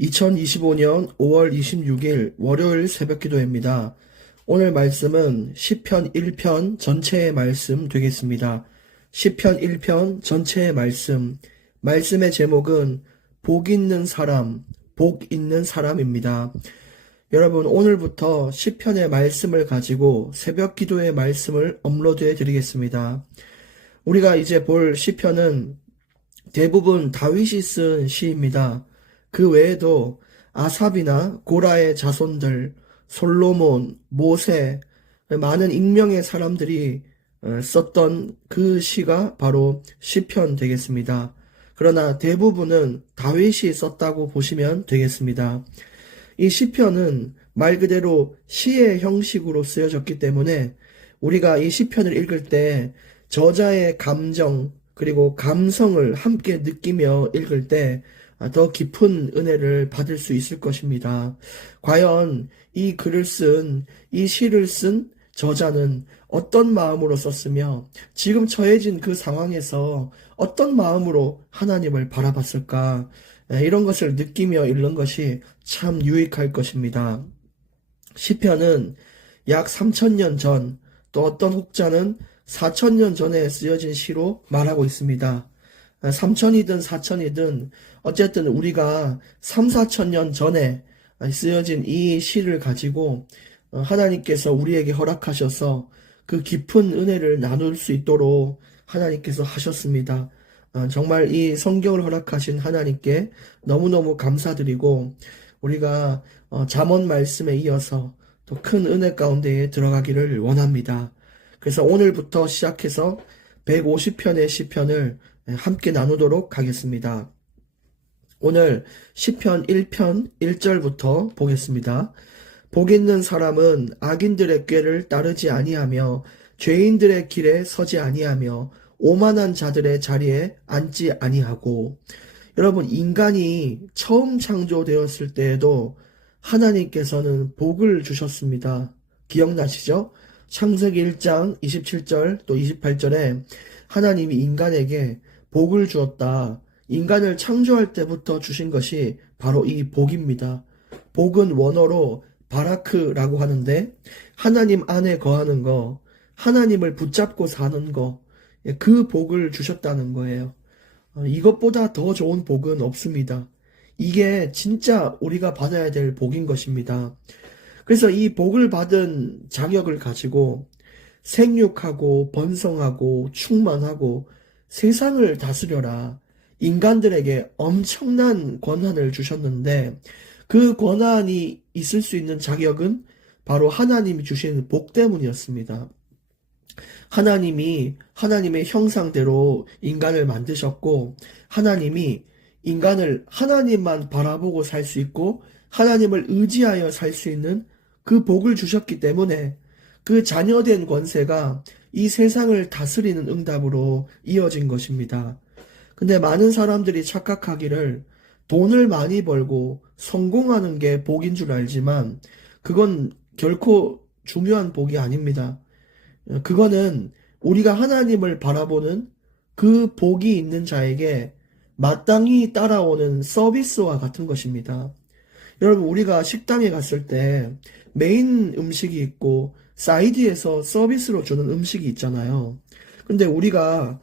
2025년 5월 26일 월요일 새벽 기도입니다. 오늘 말씀은 시편 1편 전체의 말씀 되겠습니다. 시편 1편 전체의 말씀의 제목은 복 있는 사람, 복 있는 사람입니다. 여러분, 오늘부터 시편의 말씀을 가지고 새벽 기도의 말씀을 업로드해 드리겠습니다. 우리가 이제 볼 시편은 대부분 다윗이 쓴 시입니다. 그 외에도 아삽이나 고라의 자손들, 솔로몬, 모세, 많은 익명의 사람들이 썼던 그 시가 바로 시편 되겠습니다. 그러나 대부분은 다윗이 썼다고 보시면 되겠습니다. 이 시편은 말 그대로 시의 형식으로 쓰여졌기 때문에 우리가 이 시편을 읽을 때 저자의 감정 그리고 감성을 함께 느끼며 읽을 때 더 깊은 은혜를 받을 수 있을 것입니다. 과연 이 글을 이 시를 쓴 저자는 어떤 마음으로 썼으며 지금 처해진 그 상황에서 어떤 마음으로 하나님을 바라봤을까? 이런 것을 느끼며 읽는 것이 참 유익할 것입니다. 시편은 약 3000년 전, 또 어떤 혹자는 4000년 전에 쓰여진 시로 말하고 있습니다. 3000이든 4000이든 어쨌든 우리가 3, 4000년 전에 쓰여진 이 시를 가지고 하나님께서 우리에게 허락하셔서 그 깊은 은혜를 나눌 수 있도록 하나님께서 하셨습니다. 정말 이 성경을 허락하신 하나님께 너무너무 감사드리고 우리가 잠언 말씀에 이어서 또 큰 은혜 가운데에 들어가기를 원합니다. 그래서 오늘부터 시작해서 150편의 시편을 함께 나누도록 하겠습니다. 오늘 시편 1편 1절부터 보겠습니다. 복 있는 사람은 악인들의 꾀를 따르지 아니하며 죄인들의 길에 서지 아니하며 오만한 자들의 자리에 앉지 아니하고. 여러분, 인간이 처음 창조되었을 때에도 하나님께서는 복을 주셨습니다. 기억나시죠? 창세기 1장 27절 또 28절에 하나님이 인간에게 복을 주었다. 인간을 창조할 때부터 주신 것이 바로 이 복입니다. 복은 원어로 바라크라고 하는데 하나님 안에 거하는 거, 하나님을 붙잡고 사는 거, 그 복을 주셨다는 거예요. 이것보다 더 좋은 복은 없습니다. 이게 진짜 우리가 받아야 될 복인 것입니다. 그래서 이 복을 받은 자격을 가지고 생육하고 번성하고 충만하고 세상을 다스려라. 인간들에게 엄청난 권한을 주셨는데 그 권한이 있을 수 있는 자격은 바로 하나님이 주신 복 때문이었습니다. 하나님이 하나님의 형상대로 인간을 만드셨고 하나님이 인간을 하나님만 바라보고 살 수 있고 하나님을 의지하여 살 수 있는 그 복을 주셨기 때문에 그 자녀된 권세가 이 세상을 다스리는 응답으로 이어진 것입니다. 근데 많은 사람들이 착각하기를 돈을 많이 벌고 성공하는 게 복인 줄 알지만 그건 결코 중요한 복이 아닙니다. 그거는 우리가 하나님을 바라보는 그 복이 있는 자에게 마땅히 따라오는 서비스와 같은 것입니다. 여러분, 우리가 식당에 갔을 때 메인 음식이 있고 사이드에서 서비스로 주는 음식이 있잖아요. 근데 우리가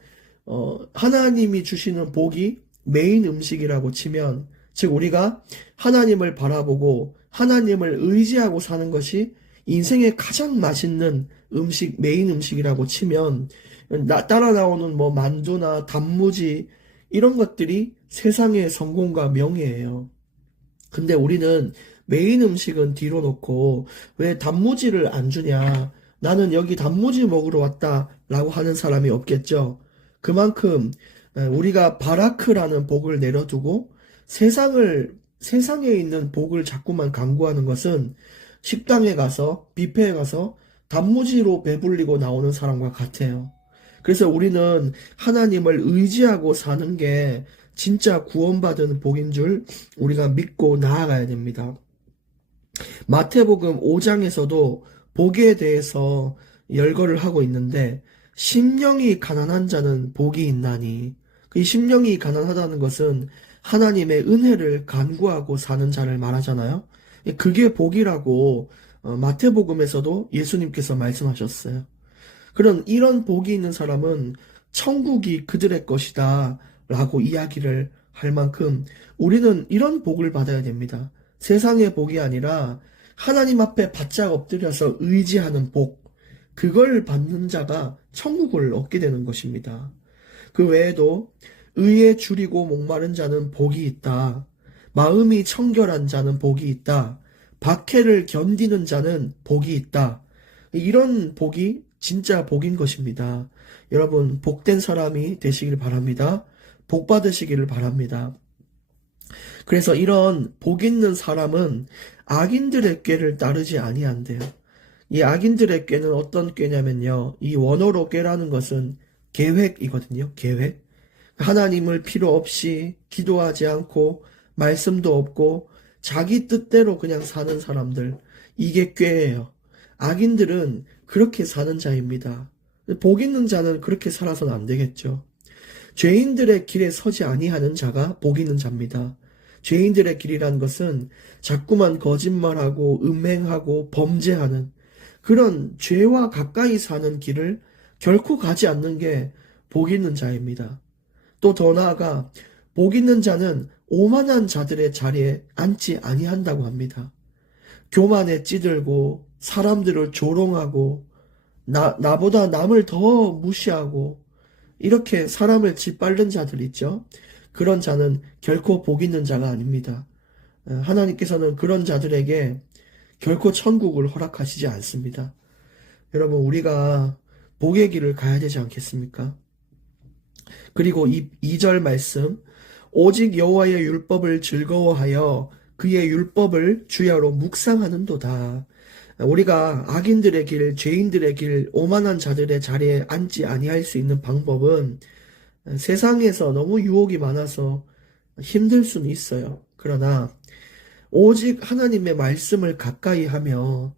하나님이 주시는 복이 메인 음식이라고 치면, 즉 우리가 하나님을 바라보고 하나님을 의지하고 사는 것이 인생의 가장 맛있는 음식, 메인 음식이라고 치면 따라 나오는 뭐 만두나 단무지 이런 것들이 세상의 성공과 명예예요. 근데 우리는 메인 음식은 뒤로 놓고 왜 단무지를 안 주냐? 나는 여기 단무지 먹으러 왔다 라고 하는 사람이 없겠죠. 그만큼 우리가 바라크라는 복을 내려두고 세상에 있는 복을 자꾸만 강구하는 것은 식당에 가서 뷔페에 가서 단무지로 배불리고 나오는 사람과 같아요. 그래서 우리는 하나님을 의지하고 사는 게 진짜 구원받은 복인 줄 우리가 믿고 나아가야 됩니다. 마태복음 5장에서도 복에 대해서 열거를 하고 있는데 심령이 가난한 자는 복이 있나니, 이 심령이 가난하다는 것은 하나님의 은혜를 간구하고 사는 자를 말하잖아요. 그게 복이라고 마태복음에서도 예수님께서 말씀하셨어요. 이런 복이 있는 사람은 천국이 그들의 것이다 라고 이야기를 할 만큼 우리는 이런 복을 받아야 됩니다. 세상의 복이 아니라 하나님 앞에 바짝 엎드려서 의지하는 복, 그걸 받는 자가 천국을 얻게 되는 것입니다. 그 외에도 의에 줄이고 목마른 자는 복이 있다. 마음이 청결한 자는 복이 있다. 박해를 견디는 자는 복이 있다. 이런 복이 진짜 복인 것입니다. 여러분, 복된 사람이 되시길 바랍니다. 복 받으시기를 바랍니다. 그래서 이런 복 있는 사람은 악인들의 꾀를 따르지 아니한대요. 이 악인들의 꾀는 어떤 꾀냐면요. 이 원어로 꾀라는 것은 계획이거든요. 계획. 하나님을 필요 없이 기도하지 않고 말씀도 없고 자기 뜻대로 그냥 사는 사람들. 이게 꾀예요. 악인들은 그렇게 사는 자입니다. 복 있는 자는 그렇게 살아서는 안 되겠죠. 죄인들의 길에 서지 아니하는 자가 복 있는 자입니다. 죄인들의 길이란 것은 자꾸만 거짓말하고 음행하고 범죄하는 그런 죄와 가까이 사는 길을 결코 가지 않는 게 복 있는 자입니다. 또 더 나아가 복 있는 자는 오만한 자들의 자리에 앉지 아니한다고 합니다. 교만에 찌들고 사람들을 조롱하고 나보다 남을 더 무시하고 이렇게 사람을 짓밟는 자들 있죠. 그런 자는 결코 복 있는 자가 아닙니다. 하나님께서는 그런 자들에게 결코 천국을 허락하시지 않습니다. 여러분, 우리가 복의 길을 가야 되지 않겠습니까? 그리고 2절 말씀, 오직 여호와의 율법을 즐거워하여 그의 율법을 주야로 묵상하는도다. 우리가 악인들의 길, 죄인들의 길, 오만한 자들의 자리에 앉지 아니할 수 있는 방법은 세상에서 너무 유혹이 많아서 힘들 수는 있어요. 그러나 오직 하나님의 말씀을 가까이 하며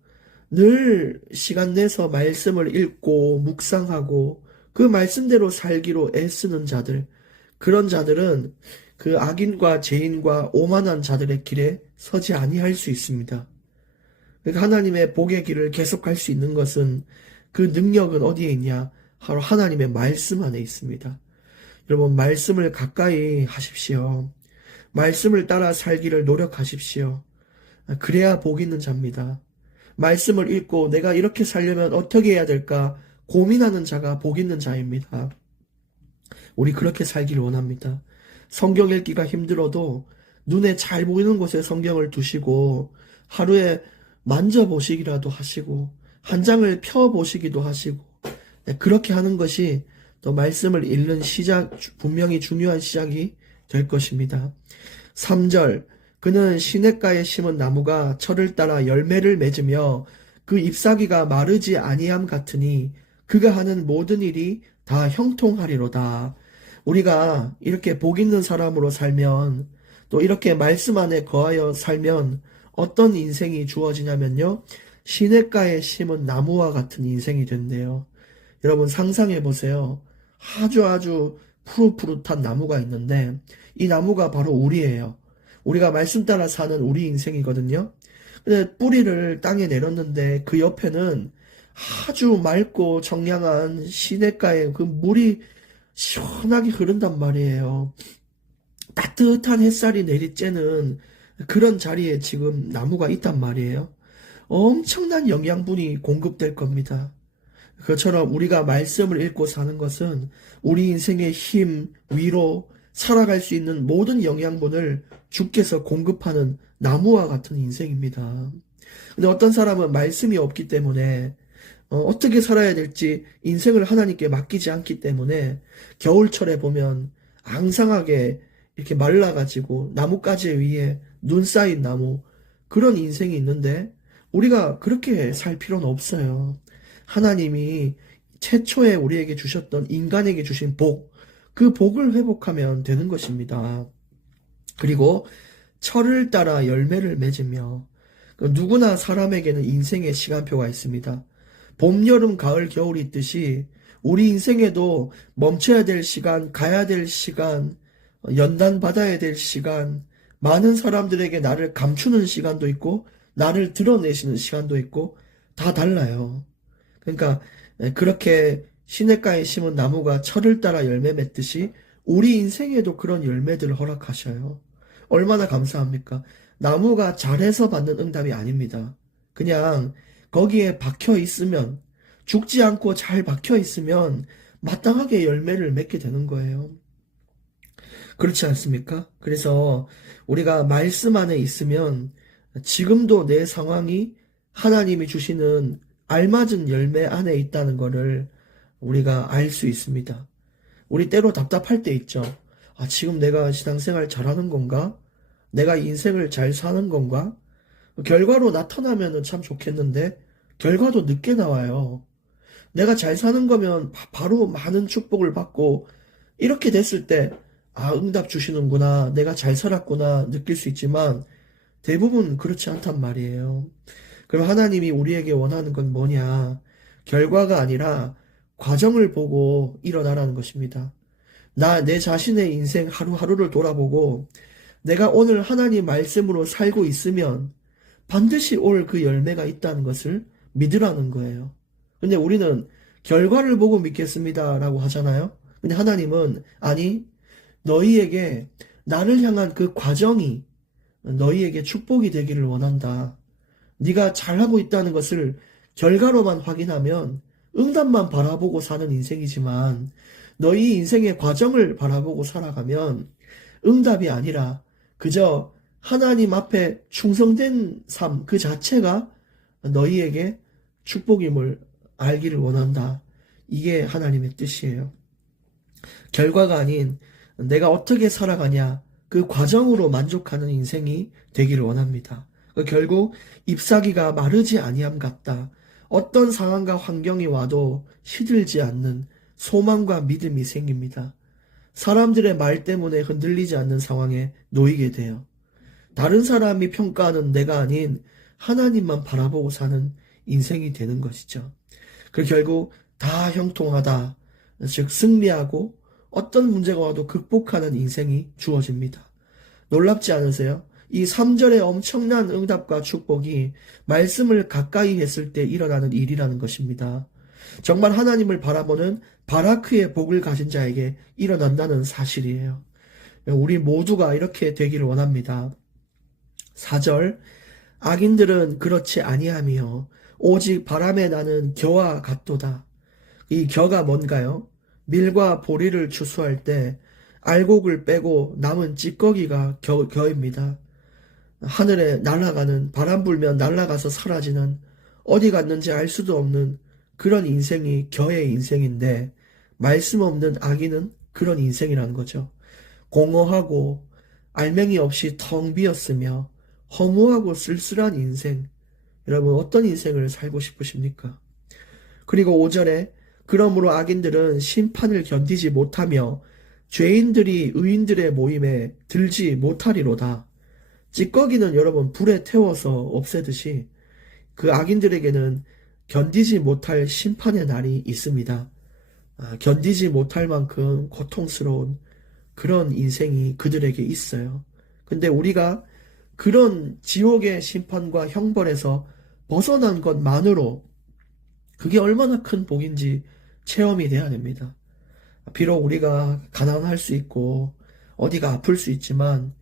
늘 시간 내서 말씀을 읽고 묵상하고 그 말씀대로 살기로 애쓰는 자들, 그런 자들은 그 악인과 죄인과 오만한 자들의 길에 서지 아니할 수 있습니다. 하나님의 복의 길을 계속할 수 있는 것은 그 능력은 어디에 있냐? 바로 하나님의 말씀 안에 있습니다. 여러분, 말씀을 가까이 하십시오. 말씀을 따라 살기를 노력하십시오. 그래야 복 있는 자입니다. 말씀을 읽고 내가 이렇게 살려면 어떻게 해야 될까 고민하는 자가 복 있는 자입니다. 우리 그렇게 살기를 원합니다. 성경 읽기가 힘들어도 눈에 잘 보이는 곳에 성경을 두시고 하루에 만져보시기라도 하시고 한 장을 펴보시기도 하시고 그렇게 하는 것이 또 말씀을 읽는 시작, 분명히 중요한 시작이 될 것입니다. 3절, 그는 시냇가에 심은 나무가 철을 따라 열매를 맺으며 그 잎사귀가 마르지 아니함 같으니 그가 하는 모든 일이 다 형통하리로다. 우리가 이렇게 복 있는 사람으로 살면 또 이렇게 말씀 안에 거하여 살면 어떤 인생이 주어지냐면요. 시냇가에 심은 나무와 같은 인생이 된대요. 여러분 상상해 보세요. 아주 푸릇푸릇한 나무가 있는데 이 나무가 바로 우리예요. 우리가 말씀 따라 사는 우리 인생이거든요. 근데 뿌리를 땅에 내렸는데 그 옆에는 아주 맑고 청량한 시냇가에 그 물이 시원하게 흐른단 말이에요. 따뜻한 햇살이 내리쬐는 그런 자리에 지금 나무가 있단 말이에요. 엄청난 영양분이 공급될 겁니다. 그처럼 우리가 말씀을 읽고 사는 것은 우리 인생의 힘, 위로, 살아갈 수 있는 모든 영양분을 주께서 공급하는 나무와 같은 인생입니다. 근데 어떤 사람은 말씀이 없기 때문에 어떻게 살아야 될지 인생을 하나님께 맡기지 않기 때문에 겨울철에 보면 앙상하게 이렇게 말라가지고 나뭇가지 위에 눈 쌓인 나무, 그런 인생이 있는데 우리가 그렇게 살 필요는 없어요. 하나님이 최초에 우리에게 주셨던 인간에게 주신 복, 그 복을 회복하면 되는 것입니다. 그리고 철을 따라 열매를 맺으며, 누구나 사람에게는 인생의 시간표가 있습니다. 봄, 여름, 가을, 겨울이 있듯이 우리 인생에도 멈춰야 될 시간, 가야 될 시간, 연단받아야 될 시간, 많은 사람들에게 나를 감추는 시간도 있고, 나를 드러내시는 시간도 있고, 다 달라요. 그러니까, 그렇게 시냇가에 심은 나무가 철을 따라 열매 맺듯이, 우리 인생에도 그런 열매들을 허락하셔요. 얼마나 감사합니까? 나무가 잘해서 받는 응답이 아닙니다. 그냥, 거기에 박혀 있으면, 죽지 않고 잘 박혀 있으면, 마땅하게 열매를 맺게 되는 거예요. 그렇지 않습니까? 그래서 우리가 말씀 안에 있으면 지금도 내 상황이 하나님이 주시는 알맞은 열매 안에 있다는 것을 우리가 알 수 있습니다. 우리 때로 답답할 때 있죠. 아, 지금 내가 신앙생활 잘하는 건가? 내가 인생을 잘 사는 건가? 결과로 나타나면 참 좋겠는데 결과도 늦게 나와요. 내가 잘 사는 거면 바로 많은 축복을 받고 이렇게 됐을 때 아, 응답 주시는구나, 내가 잘 살았구나 느낄 수 있지만 대부분 그렇지 않단 말이에요. 그럼 하나님이 우리에게 원하는 건 뭐냐? 결과가 아니라 과정을 보고 일어나라는 것입니다. 내 자신의 인생 하루하루를 돌아보고 내가 오늘 하나님 말씀으로 살고 있으면 반드시 올 그 열매가 있다는 것을 믿으라는 거예요. 근데 우리는 결과를 보고 믿겠습니다라고 하잖아요. 근데 하나님은 아니, 너희에게 나를 향한 그 과정이 너희에게 축복이 되기를 원한다. 네가 잘하고 있다는 것을 결과로만 확인하면 응답만 바라보고 사는 인생이지만 너희 인생의 과정을 바라보고 살아가면 응답이 아니라 그저 하나님 앞에 충성된 삶 그 자체가 너희에게 축복임을 알기를 원한다. 이게 하나님의 뜻이에요. 결과가 아닌 내가 어떻게 살아가냐 그 과정으로 만족하는 인생이 되기를 원합니다. 결국 잎사귀가 마르지 아니함 같다. 어떤 상황과 환경이 와도 시들지 않는 소망과 믿음이 생깁니다. 사람들의 말 때문에 흔들리지 않는 상황에 놓이게 돼요. 다른 사람이 평가하는 내가 아닌 하나님만 바라보고 사는 인생이 되는 것이죠. 그 결국 다 형통하다, 즉 승리하고 어떤 문제가 와도 극복하는 인생이 주어집니다. 놀랍지 않으세요? 이 3절의 엄청난 응답과 축복이 말씀을 가까이 했을 때 일어나는 일이라는 것입니다. 정말 하나님을 바라보는 바라크의 복을 가진 자에게 일어난다는 사실이에요. 우리 모두가 이렇게 되기를 원합니다. 4절, 악인들은 그렇지 아니하며 오직 바람에 나는 겨와 같도다. 이 겨가 뭔가요? 밀과 보리를 추수할 때 알곡을 빼고 남은 찌꺼기가 겨입니다. 하늘에 날아가는, 바람 불면 날아가서 사라지는, 어디 갔는지 알 수도 없는 그런 인생이 겨의 인생인데 말씀 없는 악인은 그런 인생이라는 거죠. 공허하고 알맹이 없이 텅 비었으며 허무하고 쓸쓸한 인생. 여러분 어떤 인생을 살고 싶으십니까? 그리고 5절에 그러므로 악인들은 심판을 견디지 못하며 죄인들이 의인들의 모임에 들지 못하리로다. 찌꺼기는 여러분 불에 태워서 없애듯이 그 악인들에게는 견디지 못할 심판의 날이 있습니다. 견디지 못할 만큼 고통스러운 그런 인생이 그들에게 있어요. 근데 우리가 그런 지옥의 심판과 형벌에서 벗어난 것만으로 그게 얼마나 큰 복인지 체험이 돼야 됩니다. 비록 우리가 가난할 수 있고 어디가 아플 수 있지만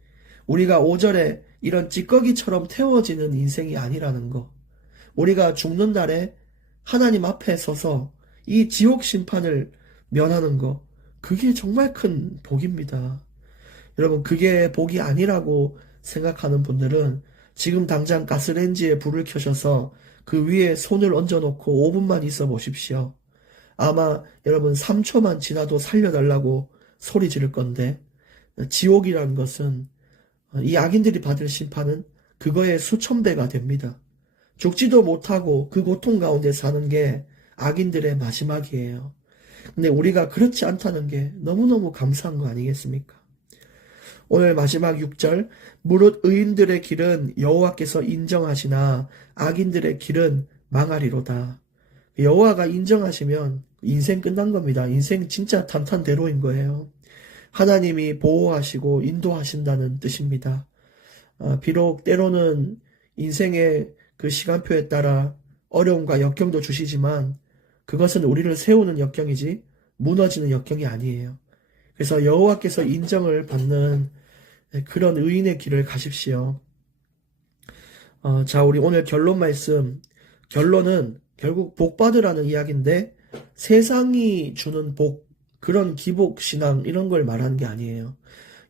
우리가 5절에 이런 찌꺼기처럼 태워지는 인생이 아니라는 거. 우리가 죽는 날에 하나님 앞에 서서 이 지옥 심판을 면하는 거. 그게 정말 큰 복입니다. 여러분 그게 복이 아니라고 생각하는 분들은 지금 당장 가스레인지에 불을 켜셔서 그 위에 손을 얹어놓고 5분만 있어 보십시오. 아마 여러분 3초만 지나도 살려달라고 소리 지를 건데 지옥이라는 것은 이 악인들이 받을 심판은 그거의 수천 배가 됩니다. 죽지도 못하고 그 고통 가운데 사는 게 악인들의 마지막이에요. 근데 우리가 그렇지 않다는 게 너무너무 감사한 거 아니겠습니까? 오늘 마지막 6절, 무릇 의인들의 길은 여호와께서 인정하시나 악인들의 길은 망하리로다. 여호와가 인정하시면 인생 끝난 겁니다. 인생 진짜 탄탄대로인 거예요. 하나님이 보호하시고 인도하신다는 뜻입니다. 비록 때로는 인생의 그 시간표에 따라 어려움과 역경도 주시지만 그것은 우리를 세우는 역경이지 무너지는 역경이 아니에요. 그래서 여호와께서 인정을 받는 그런 의인의 길을 가십시오. 자, 우리 오늘 결론 말씀. 결론은 결국 복 받으라는 이야기인데 세상이 주는 복, 그런 기복 신앙 이런 걸 말하는 게 아니에요.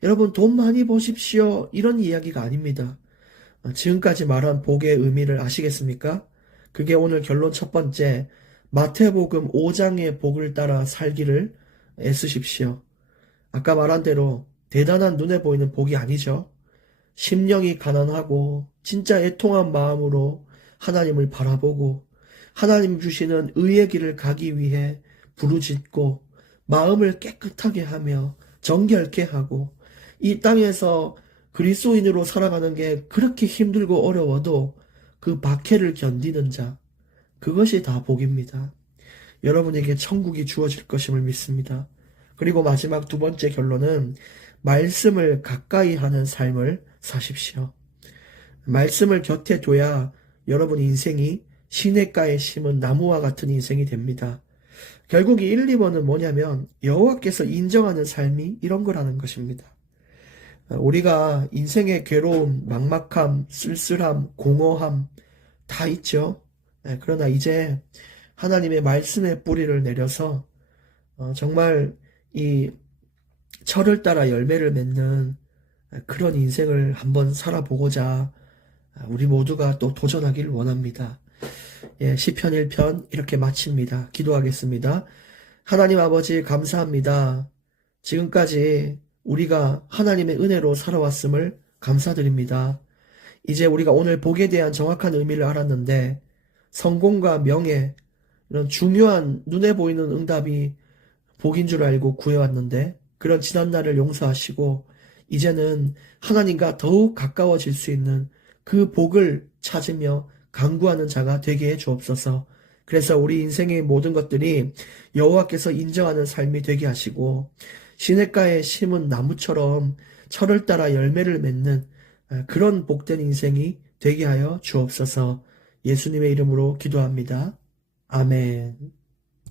여러분 돈 많이 버십시오 이런 이야기가 아닙니다. 지금까지 말한 복의 의미를 아시겠습니까? 그게 오늘 결론 첫 번째, 마태복음 5장의 복을 따라 살기를 애쓰십시오. 아까 말한 대로 대단한 눈에 보이는 복이 아니죠. 심령이 가난하고 진짜 애통한 마음으로 하나님을 바라보고 하나님 주시는 의의 길을 가기 위해 부르짖고 마음을 깨끗하게 하며 정결케 하고 이 땅에서 그리스도인으로 살아가는 게 그렇게 힘들고 어려워도 그 박해를 견디는 자, 그것이 다 복입니다. 여러분에게 천국이 주어질 것임을 믿습니다. 그리고 마지막 두 번째 결론은 말씀을 가까이 하는 삶을 사십시오. 말씀을 곁에 둬야 여러분 인생이 시냇가에 심은 나무와 같은 인생이 됩니다. 결국 이 1, 2번은 뭐냐면 여호와께서 인정하는 삶이 이런 거라는 것입니다. 우리가 인생의 괴로움, 막막함, 쓸쓸함, 공허함 다 있죠. 그러나 이제 하나님의 말씀의 뿌리를 내려서 정말 이 철을 따라 열매를 맺는 그런 인생을 한번 살아보고자 우리 모두가 또 도전하기를 원합니다. 시편 1편 이렇게 마칩니다. 기도하겠습니다. 하나님 아버지 감사합니다. 지금까지 우리가 하나님의 은혜로 살아왔음을 감사드립니다. 이제 우리가 오늘 복에 대한 정확한 의미를 알았는데 성공과 명예 이런 중요한 눈에 보이는 응답이 복인 줄 알고 구해왔는데 그런 지난날을 용서하시고 이제는 하나님과 더욱 가까워질 수 있는 그 복을 찾으며 간구하는 자가 되게 해 주옵소서. 그래서 우리 인생의 모든 것들이 여호와께서 인정하는 삶이 되게 하시고 시냇가에 심은 나무처럼 철을 따라 열매를 맺는 그런 복된 인생이 되게 하여 주옵소서. 예수님의 이름으로 기도합니다. 아멘.